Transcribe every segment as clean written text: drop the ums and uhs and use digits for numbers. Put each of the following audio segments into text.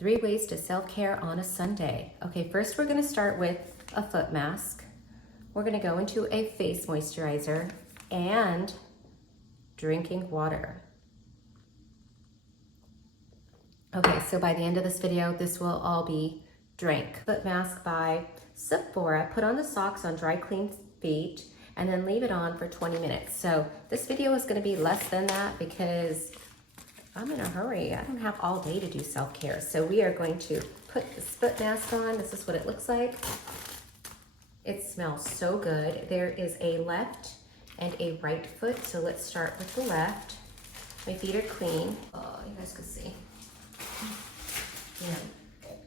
3 ways to self-care on a Sunday. Okay, first we're gonna start with a foot mask. We're gonna go into a face moisturizer and drinking water. Okay, so by the end of this video, this will all be drank. Foot mask by Sephora. Put on the socks on dry, clean feet, and then leave it on for 20 minutes. So this video is gonna be less than that because I'm in a hurry. I don't have all day to do self-care. So we are going to put this foot mask on. This is what it looks like. It smells so good. There is a left and a right foot. So let's start with the left. My feet are clean. Oh, you guys can see. Yeah. Okay,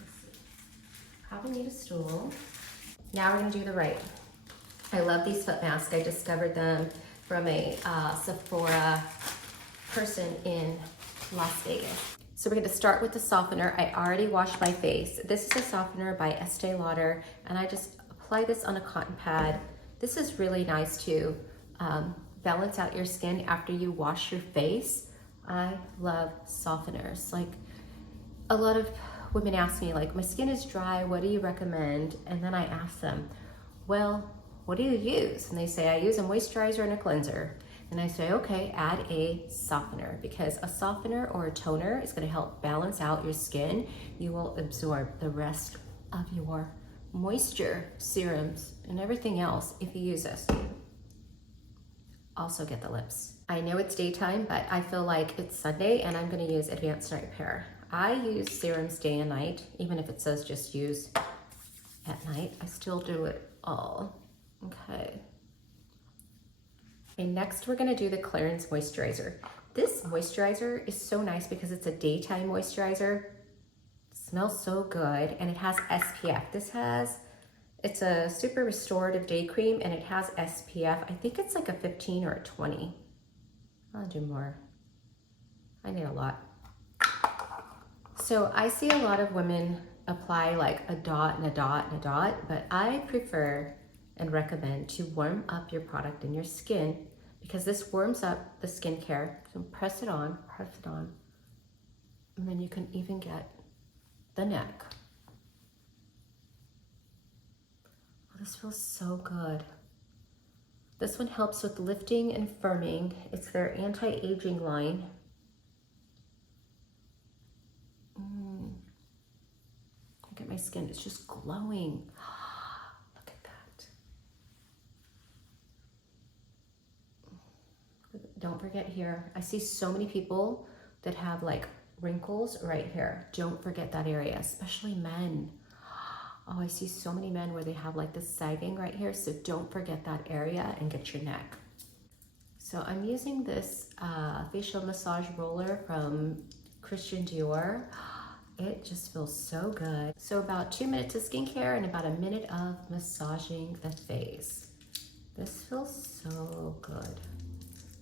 let's see. Probably need a stool. Now we're gonna do the right. I love these foot masks. I discovered them from a Sephora person in Las Vegas. So we're gonna start with the softener. I already washed my face. This is a softener by Estee Lauder, and I just apply this on a cotton pad. This is really nice to balance out your skin after you wash your face. I love softeners. Like, a lot of women ask me, like, my skin is dry, what do you recommend? And then I ask them, well, what do you use? And they say, I use a moisturizer and a cleanser. And I say, okay, add a softener, because a softener or a toner is gonna help balance out your skin. You will absorb the rest of your moisture, serums, and everything else if you use this. Also get the lips. I know it's daytime, but I feel like it's Sunday and I'm gonna use Advanced Night Repair. I use serums day and night, even if it says just use at night, I still do it all, okay. Okay, next we're gonna do the Clarins Moisturizer. This moisturizer is so nice because it's a daytime moisturizer. It smells so good, and it has SPF. It's a super restorative day cream, and it has SPF. I think it's like a 15 or a 20. I'll do more. I need a lot. So I see a lot of women apply like a dot and a dot and a dot, but I prefer and recommend to warm up your product in your skin, because this warms up the skincare. So press it on, and then you can even get the neck. Oh, this feels so good. This one helps with lifting and firming. It's their anti-aging line. Look at my skin, it's just glowing. Look at that. Don't forget here, I see so many people that have like wrinkles right here. Don't forget that area, especially men. Oh, I see so many men where they have like this sagging right here, so don't forget that area and get your neck. So I'm using this facial massage roller from Christian Dior. It just feels so good. So about 2 minutes of skincare and about a minute of massaging the face. This feels so good.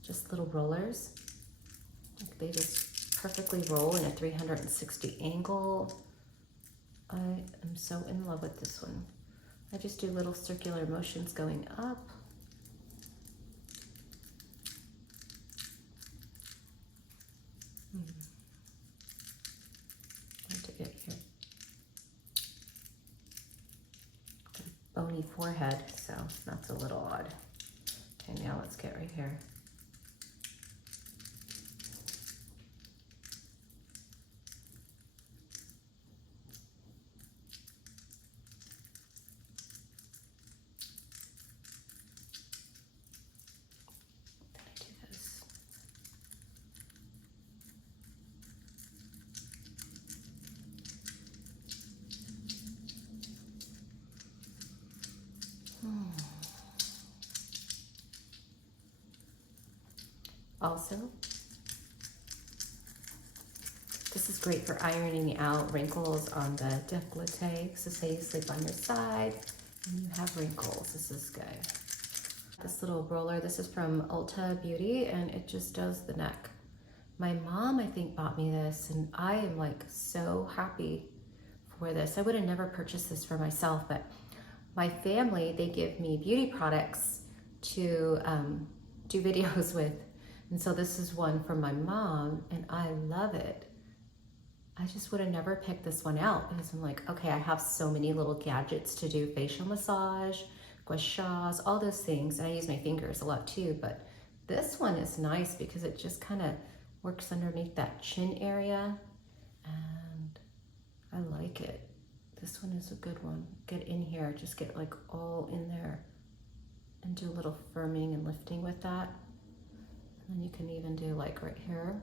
Just little rollers. They just perfectly roll in a 360 angle. I am so in love with this one. I just do little circular motions going up. To get here. Got a bony forehead, so that's a little odd. Okay, now let's get right here. Then I do this. Also, this is great for ironing out wrinkles on the décolletage. So say you sleep on your side and you have wrinkles, this is good. This little roller, this is from Ulta Beauty, and it just does the neck. My mom, I think, bought me this, and I am like so happy for this. I would have never purchased this for myself, but my family, they give me beauty products to do videos with. And so this is one from my mom, and I love it. I just would have never picked this one out because I'm like, okay, I have so many little gadgets to do facial massage, Gua Shas, all those things. And I use my fingers a lot too, but this one is nice because it just kind of works underneath that chin area and I like it. This one is a good one. Get in here, just get like all in there and do a little firming and lifting with that. And then you can even do like right here.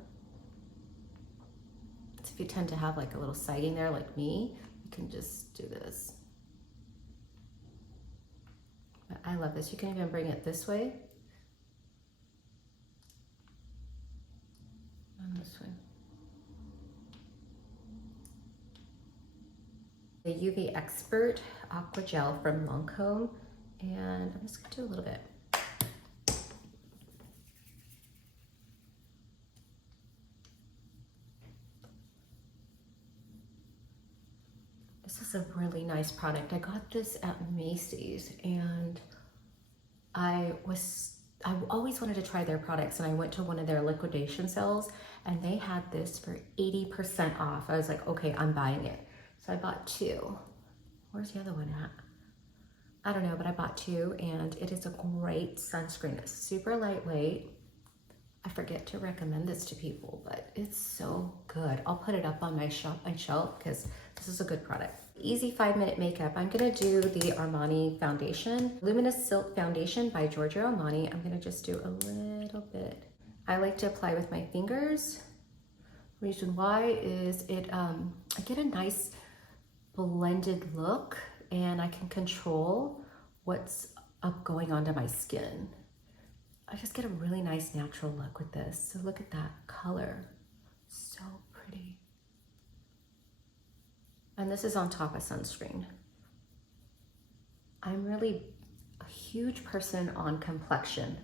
So if you tend to have like a little sagging there like me, you can just do this. But I love this. You can even bring it this way and this way. The UV Expert Aqua Gel from Lancome, and I'm just gonna do a little bit. This is a really nice product. I got this at Macy's and I always wanted to try their products, and I went to one of their liquidation sales and they had this for 80% off. I was like, okay, I'm buying it. So I bought two. Where's the other one at? I don't know, but I bought two and it is a great sunscreen. It's super lightweight. I forget to recommend this to people, but it's so good. I'll put it up on my shelf because this is a good product. Easy 5-minute makeup. I'm gonna do the Armani foundation, Luminous Silk Foundation by Giorgio Armani. I'm gonna just do a little bit. I like to apply with my fingers. Reason why is I get a nice blended look and I can control what's going onto my skin. I just get a really nice natural look with this. So look at that color, so pretty. And this is on top of sunscreen. I'm really a huge person on complexion.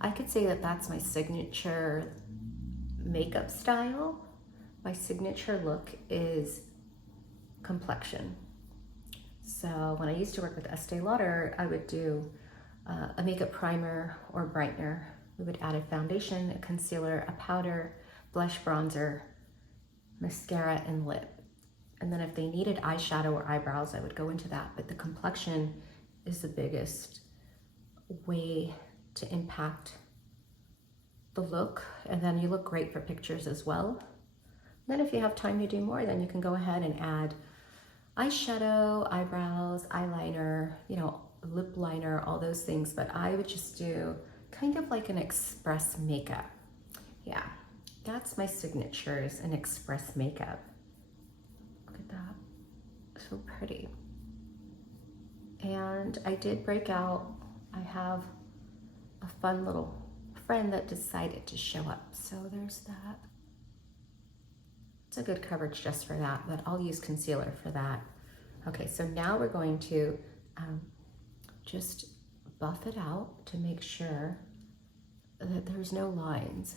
I could say that that's my signature makeup style. My signature look is complexion. So when I used to work with Estee Lauder, I would do a makeup primer or brightener. We would add a foundation, a concealer, a powder, blush, bronzer, mascara, and lip. And then if they needed eyeshadow or eyebrows, I would go into that. But the complexion is the biggest way to impact the look. And then you look great for pictures as well. Then if you have time to do more, then you can go ahead and add eyeshadow, eyebrows, eyeliner, you know, lip liner, all those things. But I would just do kind of like an express makeup. Yeah, that's my signature, is an express makeup. Look at that, so pretty. And I did break out. I have a fun little friend that decided to show up. So there's that. It's a good coverage just for that, but I'll use concealer for that. Okay, so now we're going to just buff it out to make sure that there's no lines.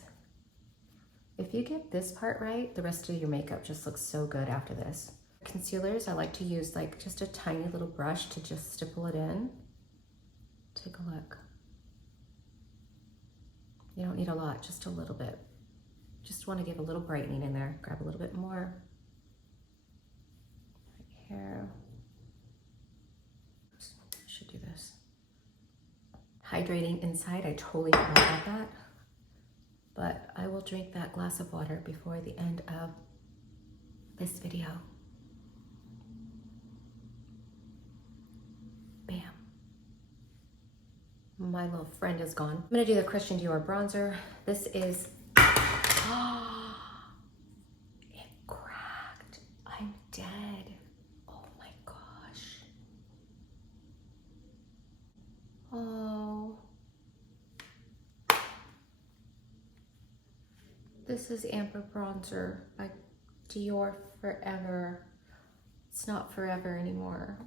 If you get this part right, the rest of your makeup just looks so good after this. Concealers, I like to use like just a tiny little brush to just stipple it in. Take a look. You don't need a lot, just a little bit. Just want to give a little brightening in there. Grab a little bit more. Right here. Oops, I should do this. Hydrating inside, I totally forgot about that. But I will drink that glass of water before the end of this video. Bam. My little friend is gone. I'm gonna do the Christian Dior bronzer. This is, it cracked. I'm dead. Oh my gosh. Oh. This is Amber Bronzer by Dior Forever. It's not forever anymore.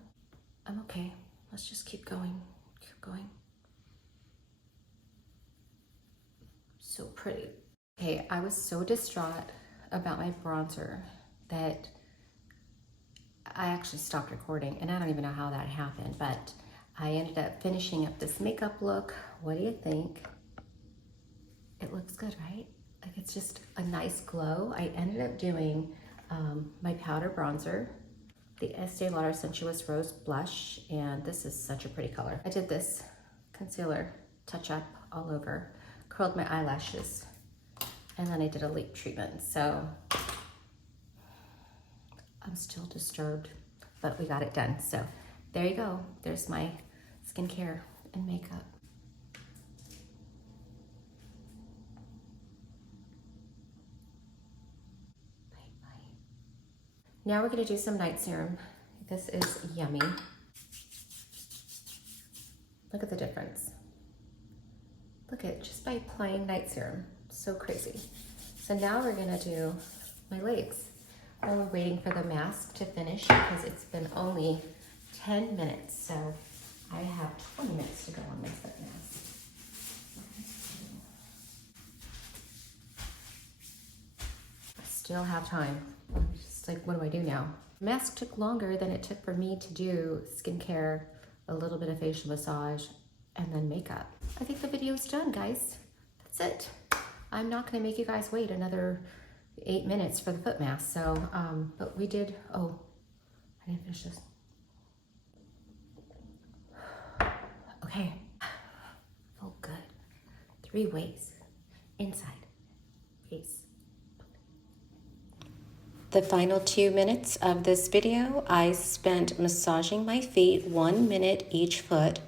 I'm okay. Let's just keep going. Keep going. So pretty. Okay, I was so distraught about my bronzer that I actually stopped recording, and I don't even know how that happened, but I ended up finishing up this makeup look. What do you think? It looks good, right? Like, it's just a nice glow. I ended up doing my powder bronzer, the Estee Lauder Sensuous Rose Blush, and this is such a pretty color. I did this concealer touch up all over, curled my eyelashes, and then I did a lip treatment. So I'm still disturbed, but we got it done. So there you go. There's my skincare and makeup. Bye bye. Now we're gonna do some night serum. This is yummy. Look at the difference. Look at, just by applying night serum, so crazy. So now we're gonna do my legs. While we're waiting for the mask to finish, because it's been only 10 minutes, so I have 20 minutes to go on my foot mask. I still have time. I'm just like, what do I do now? The mask took longer than it took for me to do skincare, a little bit of facial massage, and then makeup. I think the video's done, guys. That's it. I'm not gonna make you guys wait another 8 minutes for the foot mask. So, but we did, oh, I didn't finish this. Okay, oh good. 3 ways, inside, face. The final 2 minutes of this video, I spent massaging my feet, 1 minute each foot,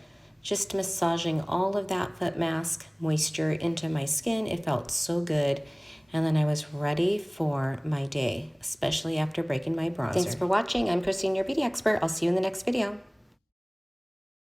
just massaging all of that foot mask moisture into my skin. It felt so good. And then I was ready for my day, especially after breaking my bronzer. Thanks for watching. I'm Christine, your beauty expert. I'll see you in the next video.